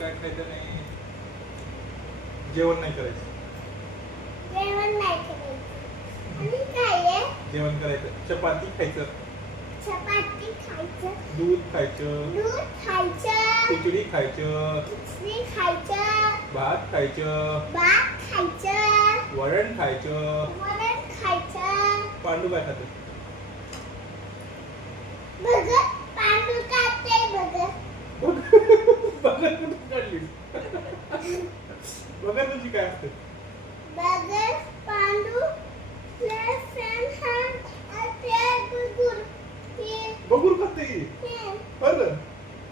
काय खायचं नाही. जेवण नाही करायचं. जेवण नाही करायचं. आणि काय आहे? जेवण करायचं. चपाती खायचं. चपाती खायचं. दूध खायचं. दूध खायचं. खिचडी खायचं. खिचडी खायचं. भात खायचं. भात खायचं. वरण खायचं. वरण खायचं. पांडू काय खातं? बघ पांडू खाते बघ. बगर कुठे काढलीस? बगर तुझी काय असते? बघ पांडू प्लस हा असे गुगुर हे बगूर खाते की? हे बरं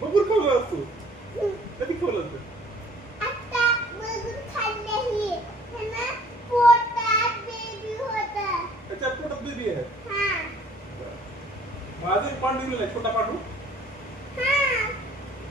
बगूर खाल्लं असतो. कधी खाल्लं असतं? आता बघून खाल्ले ही त्यांना पोटात बेबी होता. त्याच्या पोटात बेबी आहे. हा माझं एक पांडू दिलेला आहे. छोटा पांडू. हा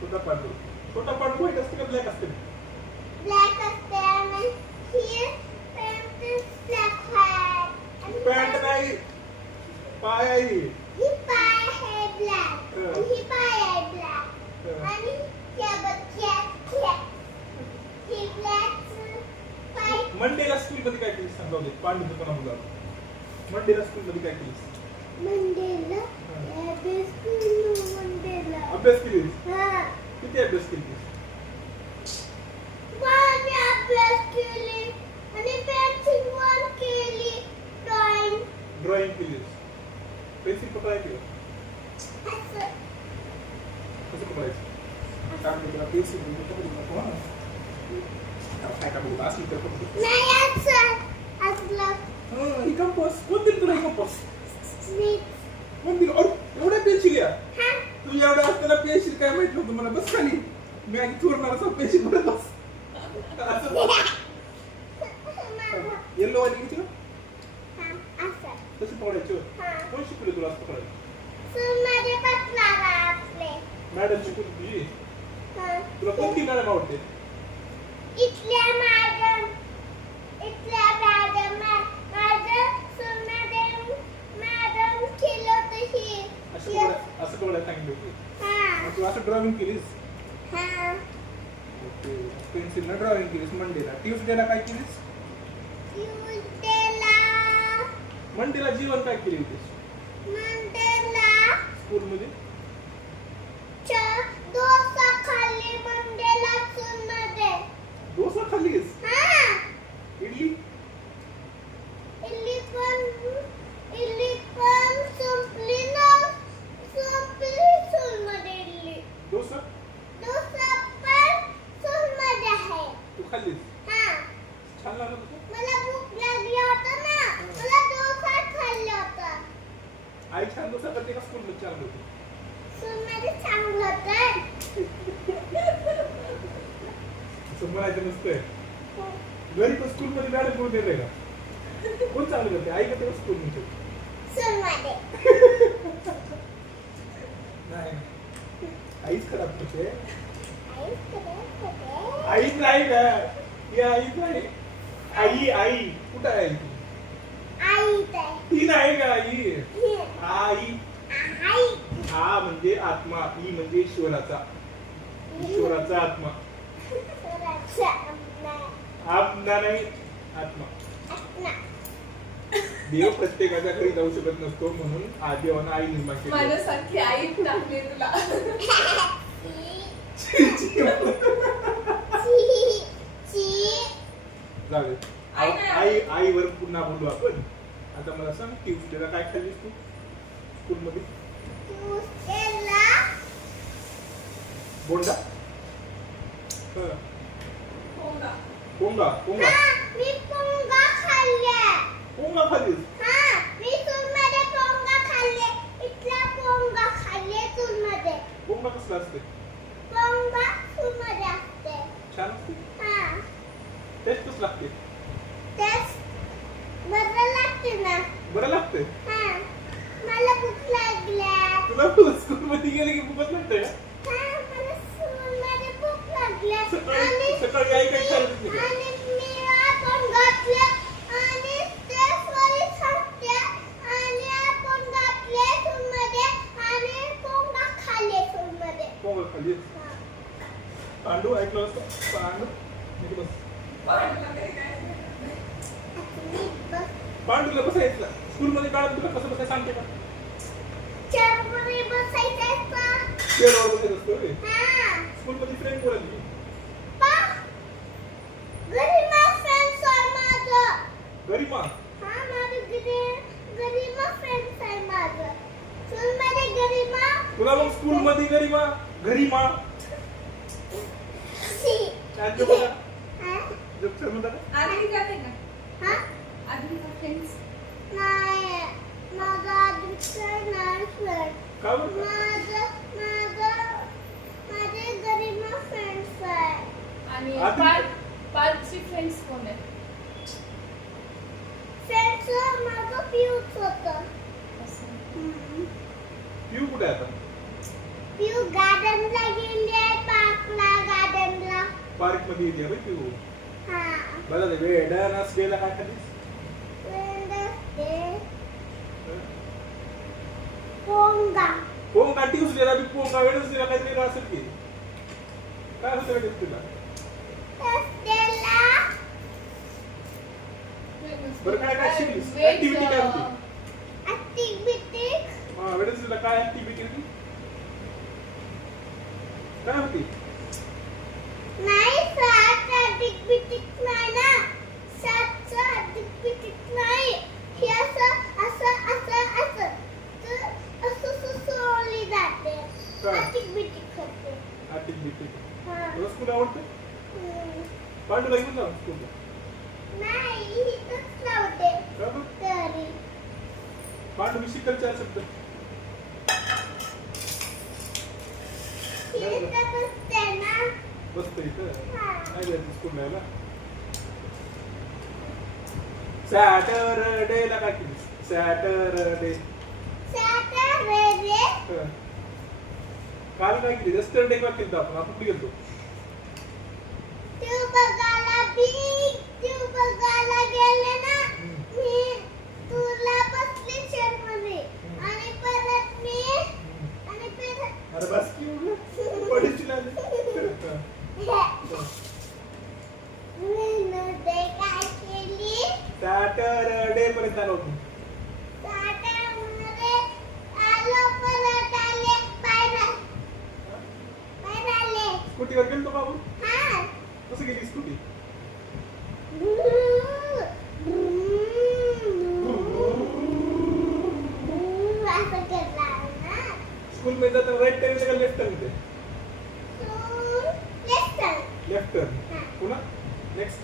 छोटा पांडू. छोटा पांडू व्हाईट असते का ब्लॅक असते? ब्लॅक असते आणि ही पॅन्ट ब्लॅक आहे. पॅन्ट नाही, पाय आहे. ही पाय आहे ब्लॅक आणि ही पाय आहे ब्लॅक आणि त्या बघ्या ही ब्लॅक पाय. मंडेला स्कूल मध्ये काय केलीस सांगा दे. पांडू दुकाना मुला मंडेला स्कूल मध्ये काय केलीस? मंडेला मंडेला अभ्यास केलीस? हा किती अभ्यास केलीस? वाणी अभ्यास केली आणि पेन्सिल वन केली. ड्रॉइंग केलीस? पेन्सिल पकडायची का? असं कसं पकडायचं? काय तुला पेन्सिल पकडू नको हा. काय का बघू असली तर पकडू. नाही असं असलं ही कंपास कोण दिली तुला? ही कंपास मी कोण दिली? अरे एवढ्या पेन्सिल या हा तू एवढ्या असताना पेन्सिल काय माहित नव्हतं मला. बस खाली मी आधी चोरणार असं पेन्सिल भरत बस. येल्लो वाली किती असं कसं पकडायचं? हा कोण शिकवलं तुला असं पकडायचं? सुनमध्ये पटला आपले मॅडम शिकवली तुझी? हा तुला कोणती मॅडम आवडते? इथल्या मॅडम माझं सुनमध्ये मॅडम केलं होतं ही असं पकडायला सांगितलं होती. हा मग तू असं ड्रॉइंग केलीस? हा ओके. पेन्सिलनं ड्रॉइंग केलीस. मंडेला. ट्यूसडेला काय केलीस? ट्यूसडेला मंडेला जेवण काय केली होतीस मंडेला स्कूलमध्ये? डोसा खाल्ली मंडेला सुनमध्ये. डोसा खाल्लीस? हा इडली? इल्ली पण संपली ना संपली सुनमध्ये इल्ली. डोसा डोसा पण सुनमध्ये आहे. तू खाल्लीस? हा छान लागत होतं? मला भूक लागली होती ना मला डोसा खाल्ला होता. आई छान डोसा करते का स्कूलमध्ये छान होते? सुनमध्ये चांगलं होतं. असं म्हणायचं नसतंय. घरी पण स्कूलमध्ये मॅडम कोण देत का? कोण चांगलं करते? आई करते का स्कूल मध्ये? सुनमध्ये नाही आईच खराब करते. आई करत होते. आई नाही का? ही आई नाही. आई कुठं आहे ती? आई ते ती नाही का आई? ही आई. आई हा म्हणजे आत्मा. ई म्हणजे ईश्वराचा. ईश्वराचा आत्मा. स्वराचा आत्मा नाही आत्मा. आत्मा. देव प्रत्येकाच्या घरी जाऊ शकत नसतो म्हणून देवानं आई निर्माण केली. माझ्यासारखी आई टाकली तुला. जाऊ आईवर पुन्हा बोलू आपण. आता मला सांग ट्यूसडेला काय खाल्लीस तू स्कूलमध्ये? ट्यूसडेला बोंडा? पोंगा. पोंगा पोंगा मी पोंगा खाल्ले. पोंगा खाल्लीस? हा मी सुनमध्ये पोंगा खाल्ले. इथला पोंगा खाल्ले सुनमध्ये. पोंगा कसला असते? पोंगा सुनमध्ये असते. छान असते? हा टेस्ट कसं लागते? तेच बरं लागते ना. बरं लागते? हा मला भूक लागल्या. तुला स्कूलमध्ये गेले की भूकच लागते का? हा मला सुनमध्ये भूक लागल्या आणि सकाळी आई काही खाल्लं नाही का? आणि मी आपण घातले आणि ते स्वरी सांगते आणि आपण घातले सुनमध्ये आणि पोंगा खाल्ले सुनमध्ये. पोंगा खाल्लीस? हा पांडू ऐकलं असतं पांडू इथे बस. पांडूला बसायचं स्कूलमध्ये काढत तुला कसं बसायचं सांगते का चेअरमध्ये बसायचं असतं. चेअरवर बसायचं असतं रे. हा. स्कूलमध्ये फ्रेंड बोलायची पा. गरिमा फ्रेंड्स आहे माझं. गरिमा हा माझं गरिमा फ्रेंड्स आहे माझं. स्कूलमध्ये गरिमा. तुला मग स्कूलमध्ये गरिमा गरिमा सी. आज बघा हा? जब चल म्हणता का आधी जाते का हा? आधी फ्रेंड्स नाही. माझा दुसरं नाही फ्रेंड. का बरं माझे गरिमा फ्रेंड्स आहे. आणि आधी- पालची फ्रेंड्स कोण आहेत फ्रेंड्स माझं पिऊच होतं. असं पिऊ कुठे आहे आता पिऊ गार्डनला गेली आहे. पार्कला गार्डनला. पार्क मध्ये येते बाई पिऊ हा. बघा ते वेडनस डेला काय खालीस वेडनेसडे. पोंगा. पोंगा ट्यूसडेला बी पोंगा वेडनसडेला काहीतरी असेल की काय होतं वेडनसडेला थर्सडेला बरं काय काय शिकलीस ऍक्टिव्हिटी काय होती ऍक्टिव्हिटी. हा वेडनसडेला काय ऍक्टिव्हिटी होती काय होती नाही सात ऍक्टिव्हिटी नाही ना. सात ऍक्टिव्हिटी नाही. हे असं असं असं असं तर असं सोडली जाते. काय? ऍक्टिव्हिटी करते. ऍक्टिव्हिटी हा. तुला स्कूल आवडतं पांडूला घेऊन जा स्कूलला नाही इथंच लावते का बरं तरी. पांडू मी शिकल चार शब्द इथं बसते ना. बसतो इथं हा. नाही जायचं स्कूलला यायला सॅटरडेला काय केली सॅटरडे सॅटरडे. काल काय केली यस्टरडे काय केलं आपण आपण कुठे गेलतो तू बघायला गेले ना. मी तुला बसली चेअरमध्ये आणि परत अरे बस की उडलं पडीची लागली वेडनेसडे काय केली. सॅटरडे पर्यंत आलो होतो सॅटरडे आलो परत आले बाहेर आले. स्कूटीवर गेलतो बाबू हा. कसं गेली स्कूटी असं करणार ना. स्कूल मध्ये जाताना राईट टर्न का लेफ्ट टर्न होते लेफ्ट टर्न हा. पुन्हा नेक्स्ट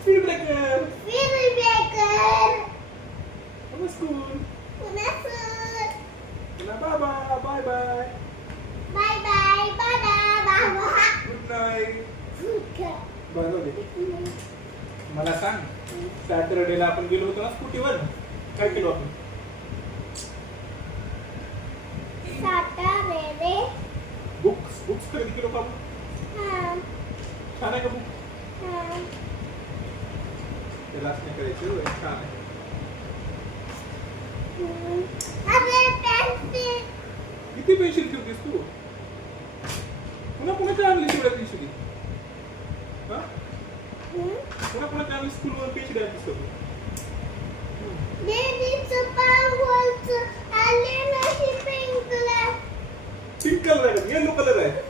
स्पीड ब्रेकर पुन्हा स्कूल पुन्हा बाबा बाय बाय गुड नाईट बनवले मला सांग सॅटरडेला आपण गेलो होतो ना स्कूटीवर काय केलो आपण बुक्स खरेदी केलो का आपण छान आहे का बुक त्याला असं नाही करायचं होय, छान आहे किती पेन्सिल ठेवतेस तू पुन्हा पुन्हा आणली तेवढ्या पेन्सिली हा पुन्हा पुन्हा आणली स्कूलवर पेन्सिल आणलीस का तू पिंक कलर आहे येलो कलर आहे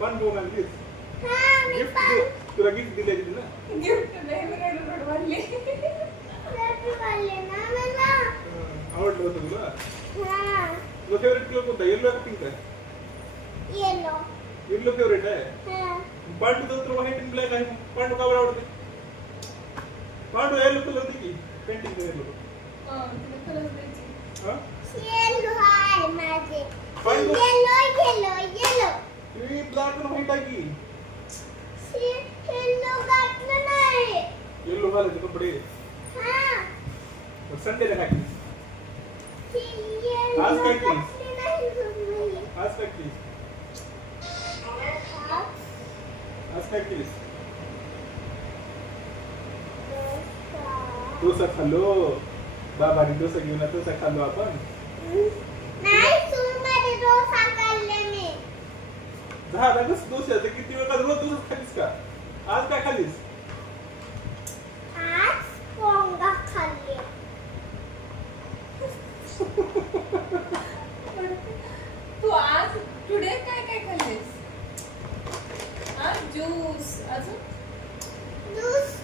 पण दोन आणलीस गिफ्ट तुला गिफ्ट दिले ना गिफ्ट नेहमी रडवाली आवडलं होतं तुला तुझा फेवरेट कलर कोणता येलो आहे पिंक आहे येलो फेवरेट आहे पांडू तर व्हाईट अँड ब्लॅक आहे पांडू का बरं आवडते पांडू येलो कलर दे की पेंटिंग येलो तुला कलर द्यायची हा माझे पांडू येलो तुम्ही ब्लॅक आणि व्हाईट आहे की येलो घातलं नाही. येलो घालायचे कपडे हा. संडेला काय केलीस येलो आज काय केलीस? घातली नाही तुम्ही. आज काय केलीस आज काय केलीस डोसा खाल्लो बाबाने डोसा घेऊन डोसा खाल्लो आपण नाही तुम्ही डोसा खाल्ला. दहा दोष आहे किती वेळ का रोज तसंच खालीस का आज काय खालीस आज पोंगा खाल्ली. तू आज टुडे काय काय खाल्लेस? आज ज्यूस अजून ज्यूस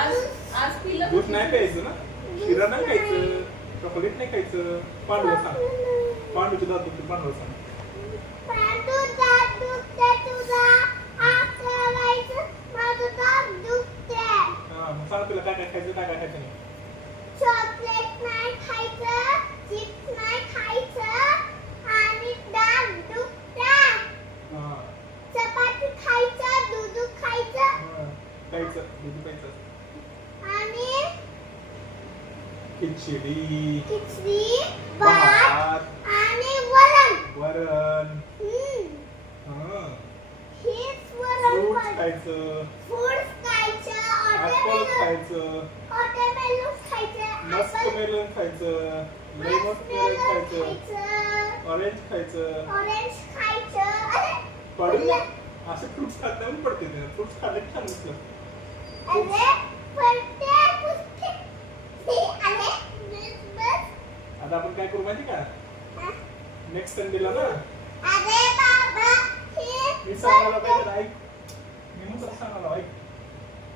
आज आज पिलं दूध नाही प्यायचं ना शिरा नाही खायचं चॉकलेट नाही खायचं पांडुला सांग पांडूचे दात दुखते पांडुला सांग पांडू दात दुखते तुझा हात लावायचं माझं दात दुखते. हा मग सांग तुला काय काय खायचं काय काय खायचं नाही चॉकलेट नाही खायचं चिप्स नाही खायचं आणि दात दुखते. हा चपाती खायचं दूध खायचं हा. खायचं दूध प्यायचं आणि खिचडी खिचडी भात भात आणि वरण. वरण हम्म. हा हेच वरण फ्रूट्स पण. खायचं फ्रुट्स खायचं ऍपल वॉटरमेलन खायचं खायचं मस्क ऍपल मेलन खायचं लेमन मेलन खायचं ऑरेंज खायचं ऑरेंज खायचं. अरे पडून जा. असे फ्रुट्स खात पडते ते फ्रुट्स खाल्ले की छान दिसलं अरे पडते पुसते. अरे बस आता आपण काय करू माहिती का हा? नेक्स्ट संडेला ना अरे बाबा हे मी सांगायला पडते. पाहिजे ऐक मी मग सांगायला ऐक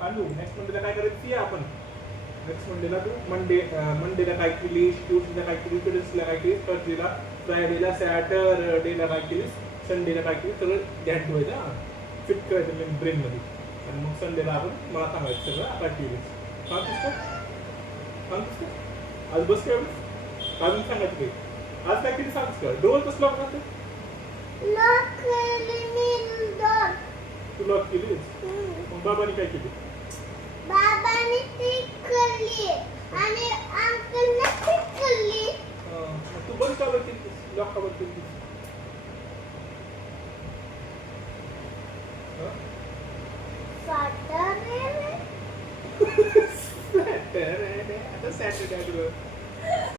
पांडू नेक्स्ट मंडेला काय करायचं ती आपण नेक्स्ट मंडेला तू मंडेला काय केलीस ट्यूसडेला काय केलीस वेडनेसडेला काय केलीस थर्सडेला फ्रायडेला सॅटरडेला काय केलीस संडेला काय केलीस सगळं ध्यान ठेवायचं हा फिट करायचं मेन ब्रेनमध्ये आणि मग संडेला आपण मला सांगायचं सगळं काय केलीस सांगतोस का सांगतोस का आज बस काय अजून सांगायचं काही आज काय केली सांगतोस का डोल कसं लॉक राहते नकली मिलदोर. तू लॉक केलीस मग बाबांनी काय केली बाबाने टिकली आणि अंकलने टिकली. मग तू बंद का बरं केलीस लॉक का बरं केलीस सॅटरडे सॅटरडे आता सॅटरडे